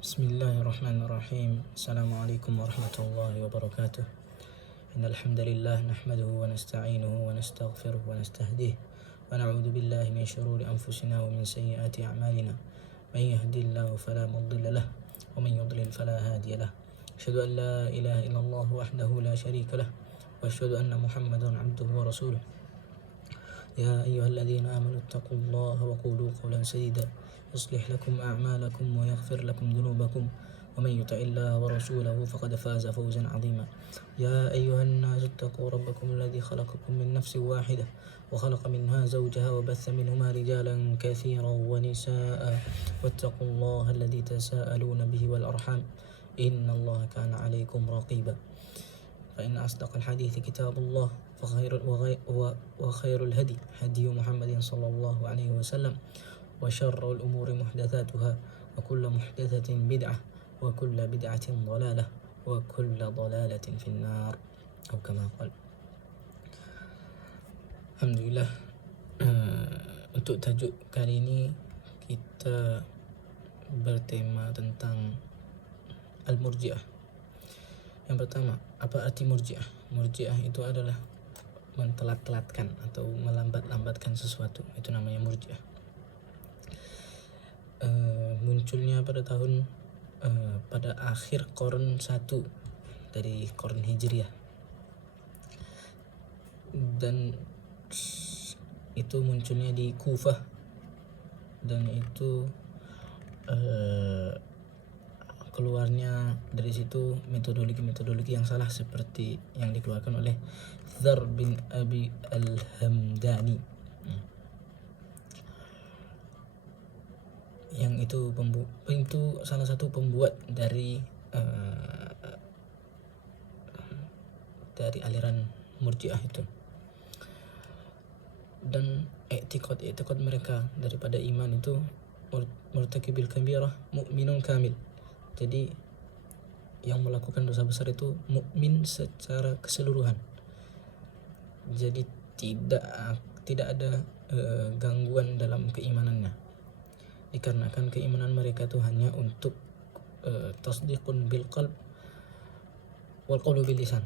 Bismillahirrahmanirrahim. Assalamualaikum warahmatullahi wabarakatuh. Innal hamdalillah nahmaduhu wa nasta'inuhu wa nastaghfiruh wa nastahdihi wa na'udzu billahi min shururi anfusina wa min sayyiati a'malina. May yahdihillahu fala mudilla lahu wa man yudlil fala hadiya lahu. Asyhadu an la ilaha illallah wahdahu la syarika lahu wa asyhadu anna Muhammadan 'abduhu wa rasuluh. يا أيها الذين آمنوا اتقوا الله وقولوا قولا سديدا يصلح لكم أعمالكم ويغفر لكم ذنوبكم ومن يطع الله ورسوله فقد فاز فوزا عظيما. يا أيها الناس اتقوا ربكم الذي خلقكم من نفس واحدة وخلق منها زوجها وبث منهما رجالا كثيرا ونساء واتقوا الله الذي تساءلون به والأرحام إن الله كان عليكم رقيبا. فإن أصدق الحديث كتاب الله وخير الهدي هدي محمد صلى الله عليه وسلم وشر الأمور محدثاتها وكل محدثة بدعة وكل بدعة ضلالة وكل ضلالة في النار أو كما قال. Alhamdulillah, untuk tajuk kali ini kita bertema tentang Al-Murji'ah. Yang pertama, apa arti Murji'ah? Murji'ah itu adalah mentelat-telatkan atau melambat-lambatkan sesuatu. Itu namanya Murji'ah. Munculnya pada tahun pada akhir Qarn 1 dari Qarn Hijriyah. Dan itu munculnya di Kufah, dan itu keluarnya dari situ metodologi yang salah seperti yang dikeluarkan oleh Dzar bin Abi Al-Hamdani, yang itu salah satu pembuat dari aliran Murji'ah itu. Dan i'tiqad mereka daripada iman itu murtakibil kabirah mu'minun kamil. Jadi yang melakukan dosa besar itu mukmin secara keseluruhan. Jadi tidak ada gangguan dalam keimanannya. Dikarenakan keimanan mereka itu hanya untuk tasdiqun bil qalb wal qawlu bil lisan.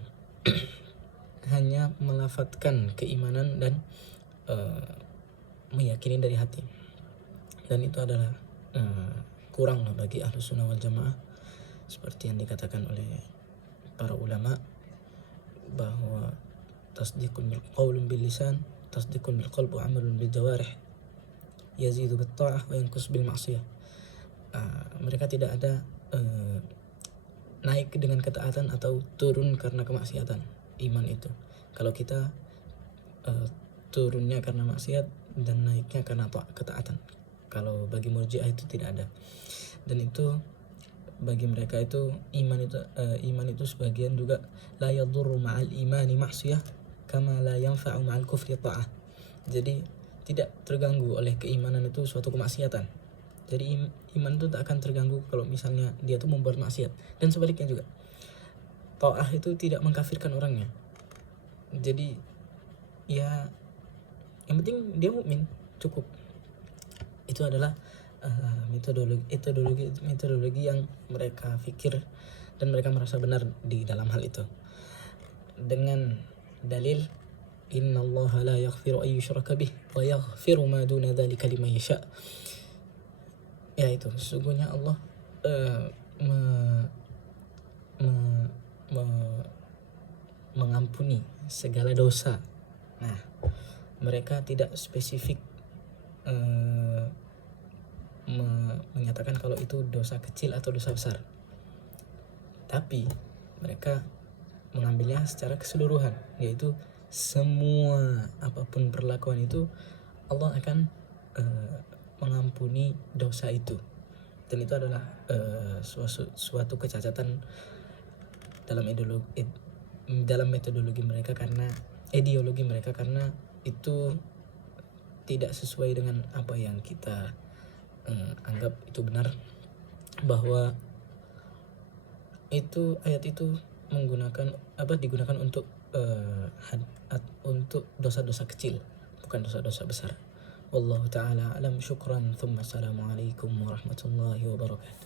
Hanya melafadzkan keimanan dan meyakini dari hati. Dan itu adalah kurang bagi Ahlus Sunnah wal Jamaah, seperti yang dikatakan oleh para ulama bahwa tasdiqun bil qaulun bil lisan, tasdiqun bil qalbi wa amalun bil jawarih, yazidu bit ta'ah wa yanqus bil ma'siyah. Mereka tidak ada naik dengan ketaatan atau turun karena kemaksiatan. Iman itu, kalau kita turunnya karena maksiat dan naiknya karena ketaatan. Kalau bagi Murji'ah itu tidak ada. Dan itu bagi mereka itu iman itu sebagian juga la yadurru ma'al imani ma'siyah kama la yanfa'u ma'al kufri ta'ah. Jadi tidak terganggu oleh keimanan itu suatu kemaksiatan. Jadi iman itu tak akan terganggu kalau misalnya dia itu membuat maksiat, dan sebaliknya juga. Ta'ah itu tidak mengkafirkan orangnya. Jadi ya yang penting dia mukmin, cukup. Itu adalah metodologi yang mereka pikir dan mereka merasa benar di dalam hal itu, dengan dalil innallaha la yaghfiru ay yushraka bih wa yaghfiru ma duna dzalika liman yasha. Yaitu sesungguhnya Allah mengampuni segala dosa. Nah, mereka tidak spesifik menyatakan kalau itu dosa kecil atau dosa besar, tapi mereka mengambilnya secara keseluruhan, yaitu semua apapun perlakuan itu Allah akan mengampuni dosa itu. Dan itu adalah suatu kecacatan dalam metodologi mereka, karena ideologi mereka, karena itu tidak sesuai dengan apa yang kita anggap itu benar, bahwa itu ayat itu digunakan untuk dosa-dosa kecil, bukan dosa-dosa besar. Wallahu ta'ala alam. Syukran, thumma assalamualaikum warahmatullahi wabarakatuh.